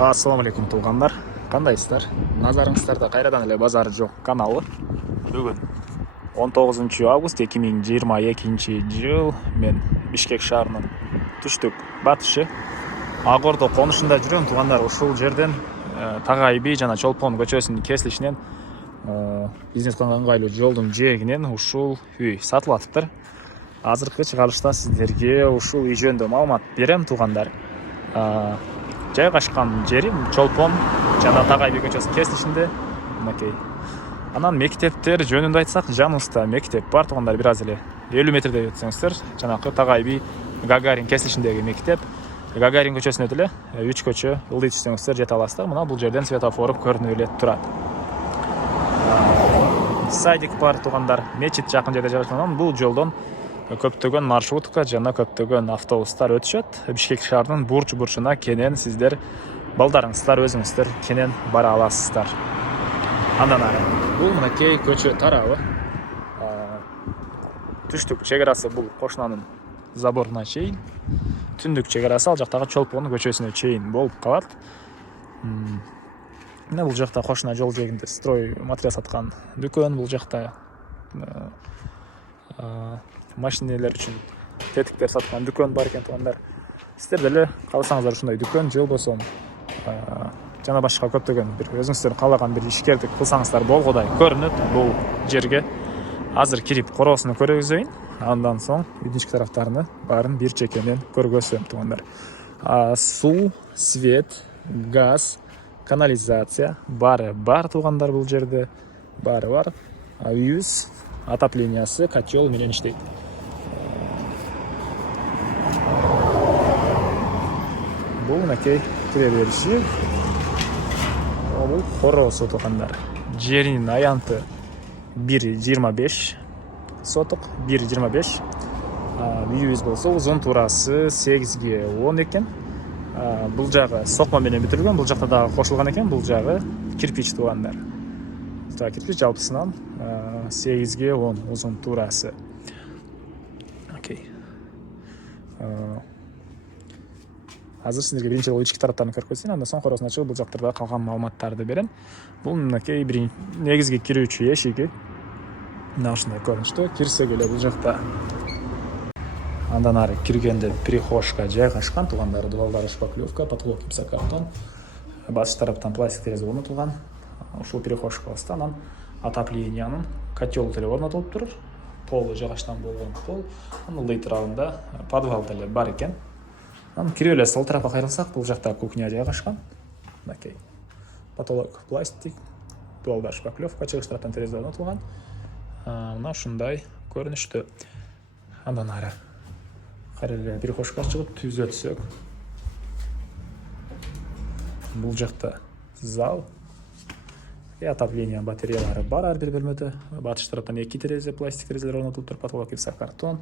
Ассаламу алейкум туғандар, қандайсыздар? Назарыңыздарда қайрадан эле базар жоқ каналы. Бүгін 19 август 2022 жыл. Мен Бишкек шаарынын түштүк батышы Ак Ордо конушунда жүрөм туғандар. Ушул жерден Тагай би жана Чолпон көчөсүнүн кесилишинен бизнеске ыңгайлуу жолдун жээгинен ушул үй сатылып атыптыр. Азыркы чыгарылышта сиздерге ушул үй жөнүндө маалымат берем туғандар. Жайгашкан жери Чолпон жана Тагай би көчөсүнүн кесилишинде. Мынакей. Анан мектептер жөнүндө айтсак, жаныбызда мектеп бар туғандар, бир аз эле 50 метрдей өтсөңүздөр. Жанакы Тагай би Гагарин кесилишиндеги мектеп. Гагарин көчөсүнө эле 3 көчө ылдый түшсөңүздөр жете аласыздар. Мына бул жерден светофор көрүнүп эле турат. Садик бар туғандар, мечит жакын жерде жайгашкан. Бул жолдон көптөгөн маршрутка жана көптөгөн автобустар өтүшөт. Бишкек шаарынын бурч-бурчуна кенен сиздер балдарыңыздар өзүңүздөр кенен бара аласыздар. Андан ары бул мынакей көчө тарабы. Түштүк чек арасы бул кошунанын заборуна чейин, түндүк чек арасы ал жактагы Чолпон көчөсүнө чейин болуп калат. Мына бул жакта кошуна жол жээгинде строй материал саткан дүкөн, бул жакта машинелер үчүн тетиктер саткан дүкөн бар экен туғандар. Сиздер деле кааласаңыздар ушундай дүкөн же болбосо жана башка көптөгөн бир өзүңүздөр каалаган бир ишкердик кылсаңыздар болгодай көрүнөт бул жерге. Азыр кирип короосуну көргөзөйүн, андан соң үйдүн тараптарыны баарын бир чекенен көргөзөм туғандар. Суу, свет, газ, канализация баары бар туғандар, бул жерде баары бар. Үйүбүз отоплениясы котел менен иштейт. Бул мынакей кире бериши. Бул короосу туғандар. Жеринин аянты 1,25 соток, 1,25. Үйүбүз болсо узун туурасы 8ге 10 экен. Бул жагы сокма менен бүтүрүлгөн, бул жакта дагы кошулган экен, бул жагы кирпич туғандар. Кирпич жалпысынан 8ге 10 узун туурасы. Окей. Азыр сиздерге биринчи жолу ички тараптарын көрсөтөйүн, андан соң короосуна чыгып бул жактарда калган маалыматтарды берем. Бул мынакей негизги кирүүчү эшиги. Мына ушундай көрүнүштө. Кирсек эле бул жакта андан ары киргенде прихожка жайгашкан туғандар. Дуалдары шпаклевка, потолок гипсокартон. Батыш тараптан пластик терезе орнотулган. Ушул прихожкабызда анан отопленияның котел деле орнотулуп турур. Полу жагачтан болгон пол. Анын ылдый тарабында подвал деле бар экен. Анан кирип эле сол тарапка кайрылсак, бул жакта кухня жайгашкан. Мынакей. Потолок пластик, дуалдар шпаклевка, чыгыш тараптан терезе орнотулган. Мына ушундай көрүнүштө. Андан ары кайра эле прихожкага чыгып түзөтсөк. Бул жакта зал. Отопление батареялары бар ар бир бөлмөдө. Батыш тараптан 2 терезе, пластик терезелер орнотулуп туруп, потолок гипсокартон.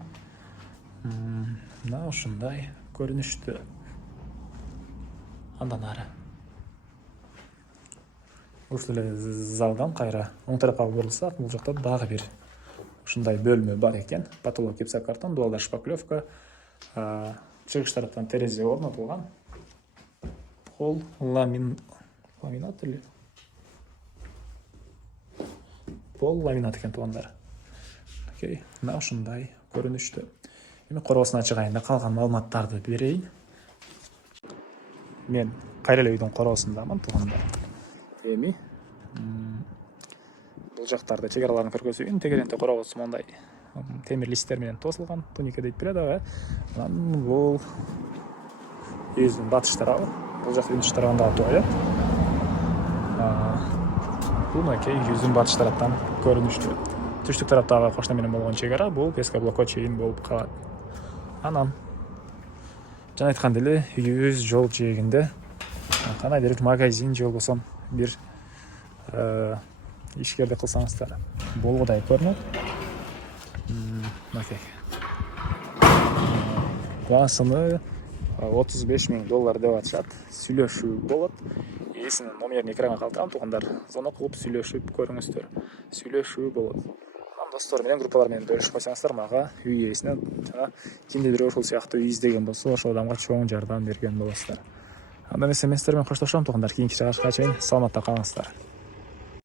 Мына ушундай көрүнүштө. Андан ары ушул эле залдан кайра оң тарапка бурулсак, бул жакта дагы бир ушундай бөлмө бар экен. Потолок гипсокартон, дуалдар шпаклевка, чыгыш тараптан терезе орнотулган. Пол ламинат эле. Пол ламинат экен туғандар. Окей, мына ушундай көрүнүштө. Эми короосуна чыгайын да калган маалыматтарды берейин. Мен кайра эле үйдүн короосундамын туғандар. Эми бул жактарды чек араларын көргөзөйүн. Тегеренте короосу мындай темир листтер менен тосулган, туника дейт бирөө. Анан бул үйүбүздүн батыш тарабы. Бул жакта үйдүн тарабында тугат. Бул мынакей үйүбүздүн батыш тараптан көрүнүштү. Түштүк тараптагы кошуна менен болгон чек ара бул Пескоблокко чейин болуп калат. Анан жана айткандай эле үйүбүз жол жээгинде кандайдыр бир магазин же болбосо бир ишкерди кылсаңыздар болгодай көрүнөт. Мынакей. Басыны $35,000 деп атышат. Сүйлөшүү болот. Ээсинин номерин экранга калтырам туғандар. Звонок кылып сүйлөшүп көрүңүздөр. Сүйлөшүү болот. Достор менен группалар менен бөлүшүп койсоңуздар мага үй ээсине жана кимди бирөө ушул сыяктуу үй издеген болсо ошол адамга чоң жардам берген болосуздар. анда эмесе мен сиздер менен коштошом туугандар, кийинки чыгышка чейин саламатта калыңыздар.